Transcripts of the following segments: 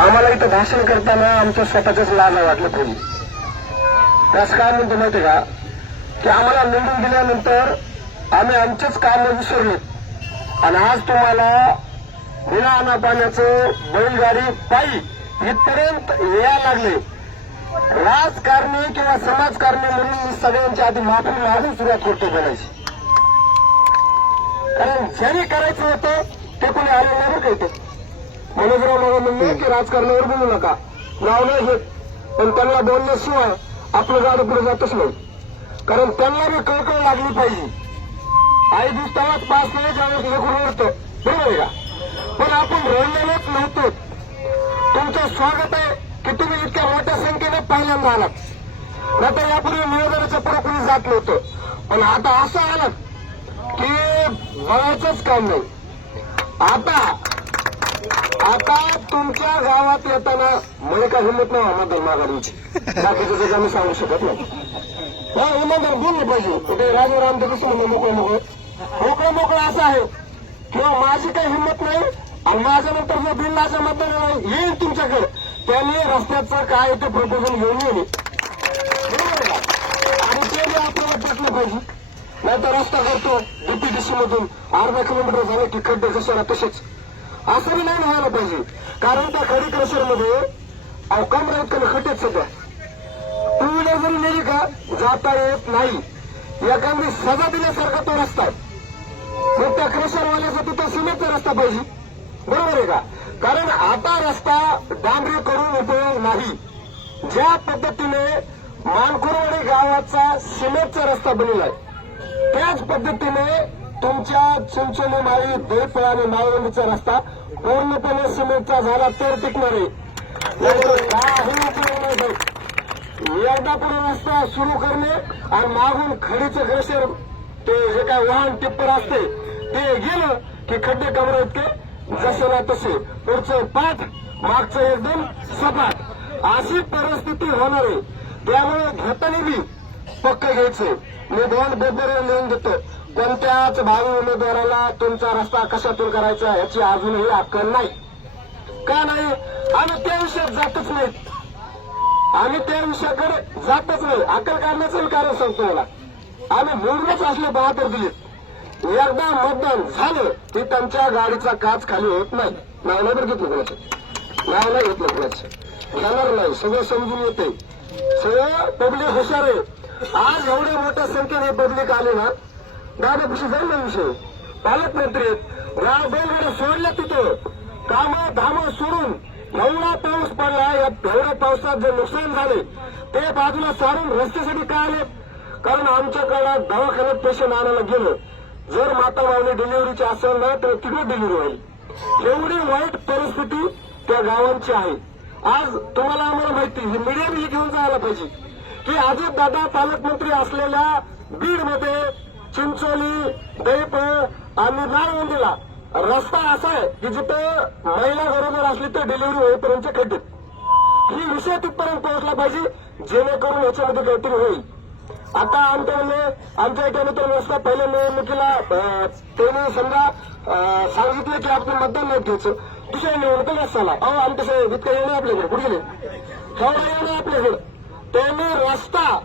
आम्हाला इथं भाषण करताना आमच्या स्वतःच्याच लाजा वाटलं थोडी त्यास काय म्हणतो माहिती का? की आम्हाला निवडून दिल्यानंतर आम्ही आमचेच काम विसरलो. आणि आज तुम्हाला बिना आणा पाण्याचं बैलगाडी पायी इथपर्यंत यायला लागले. राजकारणी किंवा समाजकारणी म्हणून मी सगळ्यांच्या आधी माफी मागून सुरुवात करतो बोलायची कारण ज्याने करायचं होतं ते कोणी आलं नाही बरं मनोजराव मला म्हणले की राजकारणावर बोलू नका. नाव नाही घेत. पण त्यांना बोलल्याशिवाय आपलं गाडं पुढे जातच नाही. कारण त्यांना बी कळकळ लागली पाहिजे. आई दिवसात पाच नाही ज्यावेळेस लेकरून उरतं बरोबर आहे का? पण आपण रडलेलोच नव्हतो. तुमचं स्वागत आहे की तुम्ही इतक्या मोठ्या संख्येने पहिल्यांदा आलात. नाहीतर यापूर्वी निवेदनाच्या पुढे कुणी जात नव्हतं. पण आता असं आलं की बघायचंच काम नाही. आता आता तुमच्या गावात येताना मला काय हिंमत नाही हो, मतदान मागाडीची बाकीचं सगळं आम्ही सांगू शकत नाही. हा इमानदार बोललं पाहिजे. कुठे राजू रामचं कसं म्हणलं मोकळं मोकळं. मोकळं मोकळं असं आहे. किंवा माझी काही हिंमत नाही आणि माझ्या नंतर जो बिल्लाचं मतदार येईल तुमच्याकडे. त्याने रस्त्याचं काय ते प्रपोजल घेऊन येईल. आणि ते बी आपल्याला पटलं पाहिजे. नाही तर रस्ता करतो डीपीडीसी मधून. अर्धा किलोमीटर झाले की खड्डे कशाला तसेच. असं नाही व्हायला पाहिजे. कारण त्या खडी क्रशरमध्ये अवकाम राहत सध्या. टू व्हीलर जरी नेली का? जाता येत नाही. एखादी सजा दिल्यासारखा तो रस्ता आहे. मग त्या क्रशरवाल्याचा तिथं सिमेंटचा रस्ता पाहिजे. बरोबर आहे का? कारण आता रस्ता डांबरी करून उपयोग नाही. ज्या पद्धतीने मानकुरवाडी गावाचा सिमेंटचा रस्ता बनलाय त्याच पद्धतीने तुमच्या चिंचोली माळी देपळ आणि माळवंडीचा रस्ता पूर्णपणे सिमेंटचा झाला तर टिकणार. आहे नाही एकदा पुढे रस्ता सुरू करणे आणि मागून खडीचं ग्रेशर ते जे काय वाहन टिप्पर असते ते गेलं की खड्डे कमर इतके जसे ना तसे. पुढचं पाठ मागचं एकदम सपाट. अशी परिस्थिती होणार. आहे त्यामुळे घेताना बी पक्क घ्यायचं मी दोन पेपर लिहून देतो. कोणत्याच भावी उमेदवाराला तुमचा रस्ता कशातून करायचा याची अजूनही अक्कल नाही. का नाही? आम्ही त्या विषयात जातच नाहीत आम्ही त्या विषयाकडे जातच नाही. अक्कल काढण्याचं कारण सांगतो मला आम्ही मूळच असले बहादूर दिलीत एकदा मतदान झालं की त्यांच्या गाडीचा काच खाली होत नाही. नाव नाही बरं घेतलं कोणाचं? नाव नाही घेतलं कोणाचं? नाही. सगळं समजून येते सगळं पब्लिक हुशार आहे. आज एवढ्या मोठ्या संख्येने पब्लिक आले ना दादापाशी जाईल विषय. पालकमंत्री या बैलगाड्या सोडल्या तिथं. काम धाम सोडून एवढा पाऊस पडला या एवढ्या पावसात जे नुकसान झाले ते बाजूला सारून रस्त्यासाठी काय आले? कारण आमच्याकडे दवाखान्यात पेशंट आणायला गेलं. जर माता मावली डिलिव्हरीची असेल ना तर तिकडे डिलिव्हरी होईल. एवढी वाईट परिस्थिती त्या गावांची आहे. आज तुम्हाला आम्हाला माहिती ही मीडिया घेऊन जायला पाहिजे. की अजित दादा पालकमंत्री असलेल्या बीडमध्ये चिंचोली दैप आणि नाळवंडीला रस्ता असा आहे की जिथं महिला बरोबर असली तर डिलिव्हरी होईपर्यंत खड्डे. ही विषय तिथपर्यंत पोहोचला पाहिजे जेणेकरून याच्यामध्ये काहीतरी होईल. आता आमच्या आमच्या एका मित्र रस्ता पहिल्या निवडणुकीला त्यांनी समजा सांगितलं की आपण मतदान नाही घ्यायचं. दुसऱ्या निवडणुकीला रस्ताला अहो आमच्या इतकं येणं आपल्याकडे. कुठे गेले? एवढं येणं आपल्याकडे. त्यांनी रस्ता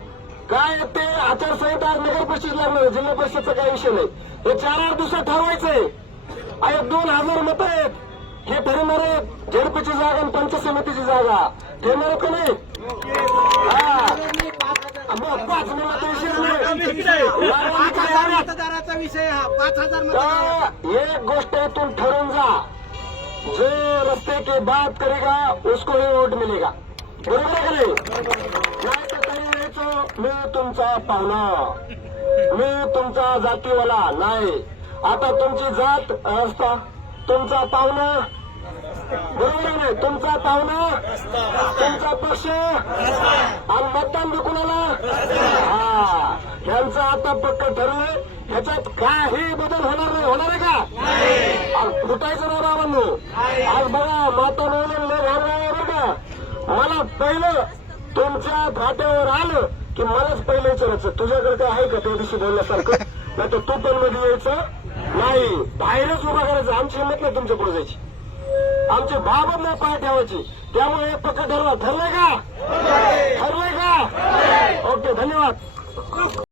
काय ते आचारसंहिता नगर परिषद लागणार जिल्हा परिषदचा काही विषय नाही. हे चार आठ दिवसात ठरवायचंय. आहे दोन हजार मत आहेत. हे ठरवणार आहेत झेडपीची जागा आणि पंचायत समितीची जागा. ठरणार का नाही? पाच मिनिटाचा विषय नाही. हा. पाच हजार एक गोष्ट तुम ठरून जा. जो रस्ते की बात करेगा उसको ही वोट मिलेगा. बरोबर आहे का नाही. तर तरी यायचो मी तुमचा पाहुणा मी तुमचा जातीवाला नाही आता तुमची जात रस्ता तुमचा पाहुणा बरोबर आहे तुमचा पाहुणा तुमचा पक्ष आणि मतदान बी कुणाला हा यांचं आता पक्क ठरलंय ह्याच्यात काही बदल होणार नाही होणार आहे का आज फुटायचं नाही बाबांनो आज बघा माता म्हणून लय घालणार बरं का मला पहिलं तुमच्या फाट्यावर आलं की मलाच पहिलं विचारायचं. तुझ्याकडे काय आहे का त्या दिवशी बोलण्यासारखं नाही तर तू पण मध्ये यायचं. नाही बाहेरच उभा करायचं. आमची हिंमत नाही तुमच्यापुढे जायची. आमची बाबत नाही पाय ठेवायची. त्यामुळे हे पक्क ठरवा. ठरलंय का? ठरलंय. का? ओके धन्यवाद.